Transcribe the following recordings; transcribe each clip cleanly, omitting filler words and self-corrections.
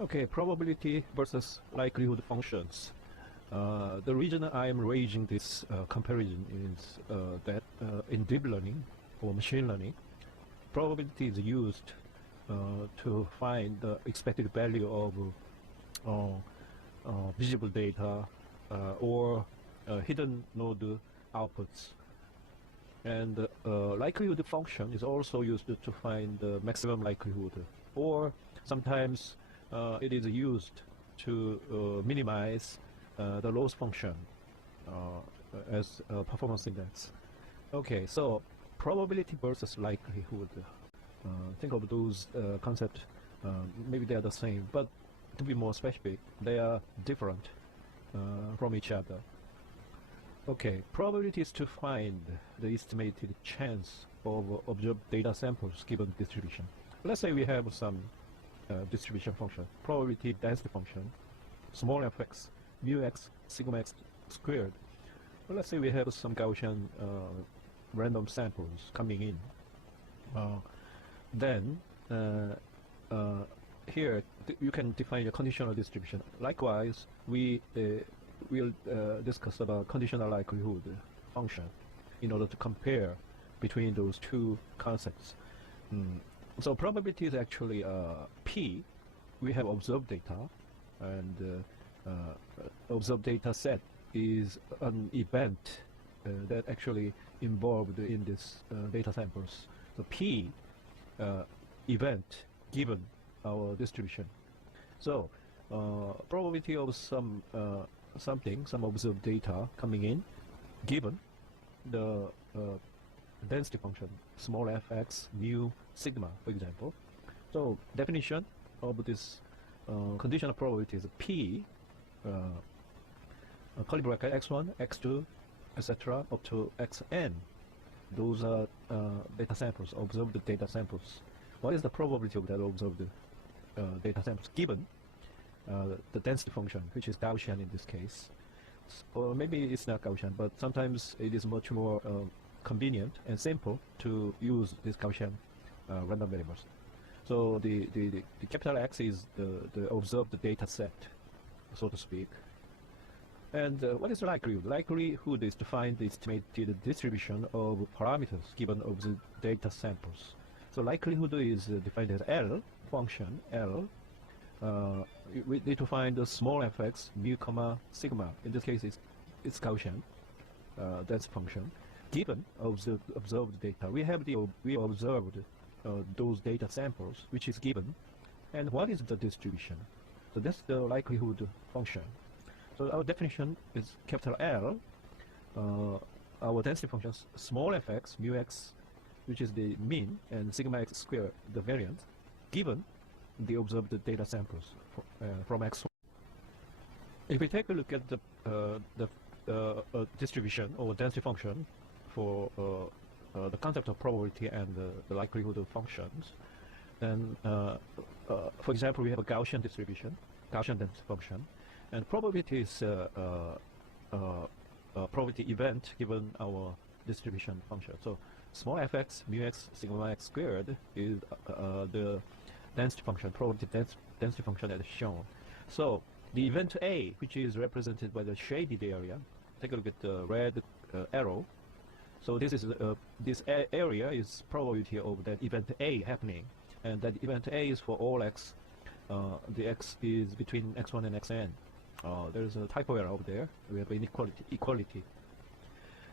Okay, probability versus likelihood functions. The reason I am raising this comparison is that in deep learning or machine learning, probability is used to find the expected value of visible data or hidden node outputs. And likelihood function is also used to find the maximum likelihood, or sometimes it is used to minimize the loss function as a performance index. Okay, so probability versus likelihood. Think of those concepts. Maybe they are the same, but to be more specific, they are different from each other. Okay, probability is to find the estimated chance of observed data samples given distribution. Let's say we have some distribution function, probability density function, small fx, mu x, sigma x squared. Well, let's say we have some Gaussian random samples coming in. Then here you can define a conditional distribution. Likewise, we will discuss about conditional likelihood function in order to compare between those two concepts. So probability is actually P. We have observed data, and observed data set is an event that actually involved in this data samples. So P event given our distribution. So probability of some observed data coming in given the density function, small fx, mu, sigma, for example. So definition of this conditional probability is P, curly bracket x1, x2, etc. up to xn. Those are data samples, observed data samples. What is the probability of that observed data samples given the density function, which is Gaussian in this case? Or maybe it's not Gaussian, but sometimes it is much more convenient and simple to use this Gaussian random variables. So the capital X is the observed data set, so to speak. And what is likelihood? Likelihood is to find the estimated distribution of parameters given observed data samples. So likelihood is defined as L function, L. We need to find the small fx, mu, comma, sigma. In this case, it's Gaussian. That's function. Given observed data, we observed those data samples, which is given. And what is the distribution? So that's the likelihood function. So our definition is capital L. Our density functions, small fx, mu x, which is the mean, and sigma x squared, the variance, given the observed data samples from x1. If we take a look at the distribution or density function for the concept of probability and the likelihood of functions, then for example, we have a Gaussian distribution, Gaussian density function, and probability is probability event given our distribution function. So small fx, mu x, sigma x squared is the density function, probability density function as shown. So the event A, which is represented by the shaded area, take a look at the red arrow. So this is this area is probability of that event A happening, and that event A is for all x. The x is between x1 and xn. There's a typo error over there. We have equality.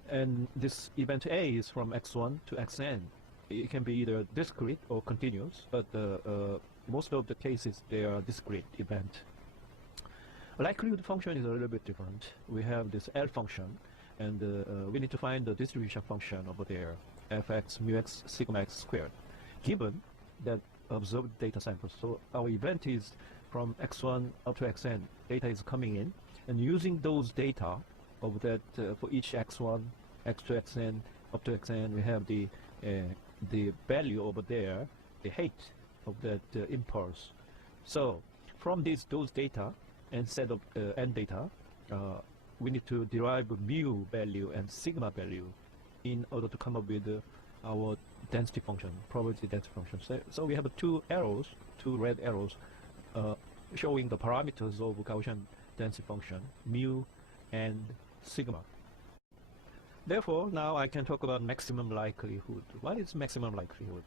And this event A is from x1 to xn. It can be either discrete or continuous, but most of the cases they are discrete event. Likelihood function is a little bit different. We have this L function, and we need to find the distribution function over there, fx, mu x, sigma x squared, given that observed data samples. So our event is from x1 up to xn. Data is coming in, and using those data of that for each x1, x2, xn, up to xn, we have the value over there, the height of that impulse. So from those data and set of n data, we need to derive mu value and sigma value in order to come up with our density function, probability density function. So we have two arrows, two red arrows showing the parameters of Gaussian density function mu and sigma. Therefore, now I can talk about maximum likelihood. What is maximum likelihood?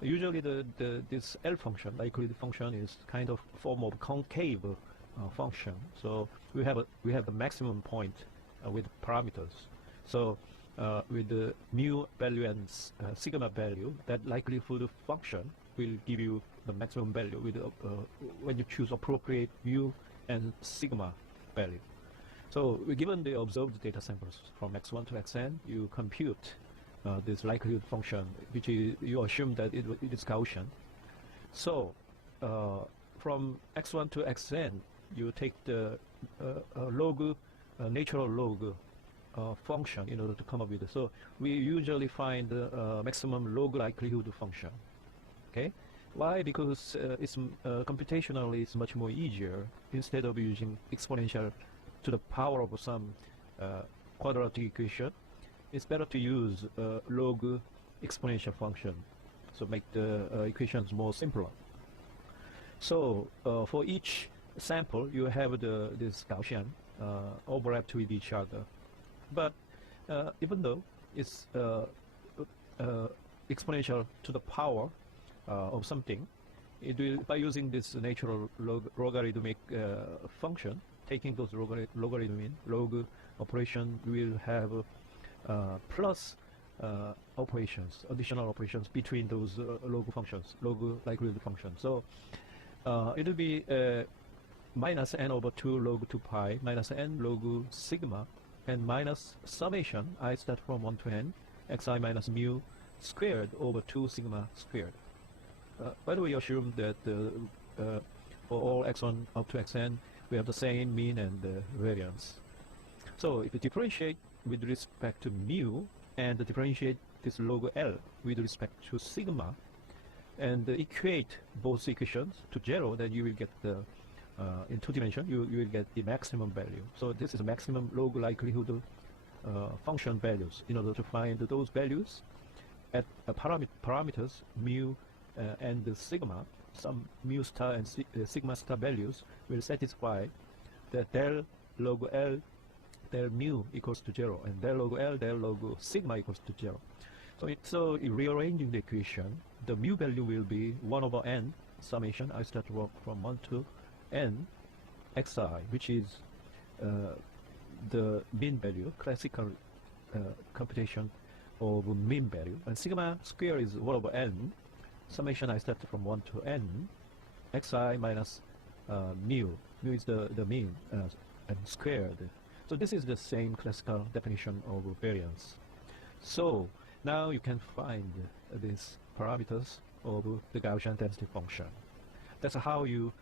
Usually this L function, likelihood function, is kind of form of concave function. So we have the maximum point with parameters. So with the mu value and sigma value, that likelihood function will give you the maximum value with when you choose appropriate mu and sigma value. So given the observed data samples from x1 to xn, you compute this likelihood function, which you assume that it is Gaussian. So from x1 to xn, you take the natural log function in order to come up with it. So we usually find the maximum log likelihood function. Okay, why? Because it's computationally it's much more easier. Instead of using exponential to the power of some quadratic equation, it's better to use log exponential function, so make the equations more simpler. So for each sample, you have this Gaussian overlapped with each other. But even though it's exponential to the power of something, it will, by using this natural logarithmic function, taking those logarithm in, log operation will have plus operations, additional operations between those log functions, log likelihood functions. So it will be minus n over 2 log 2 pi minus n log sigma and minus summation I start from 1 to n xi minus mu squared over 2 sigma squared. By the way, assume that for all x1 up to xn, we have the same mean and variance. So if you differentiate with respect to mu and differentiate this log L with respect to sigma and equate both equations to 0, then you will get the in 2 dimensions you will get the maximum value. So this is maximum log likelihood function values. In order to find those values at parameters mu and the sigma, some mu star and sigma star values will satisfy that del log L del mu equals to 0 and del log L del log sigma equals to 0. So in rearranging the equation, the mu value will be 1 over n summation I start from 1 to n xi, which is the mean value, classical computation of mean value, and sigma square is 1 over n summation I start from 1 to n xi minus mu is the mean and squared. So this is the same classical definition of variance. So now you can find these parameters of the Gaussian density function. That's how you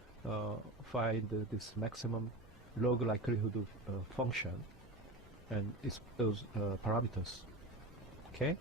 find this maximum log likelihood function and those parameters. Okay.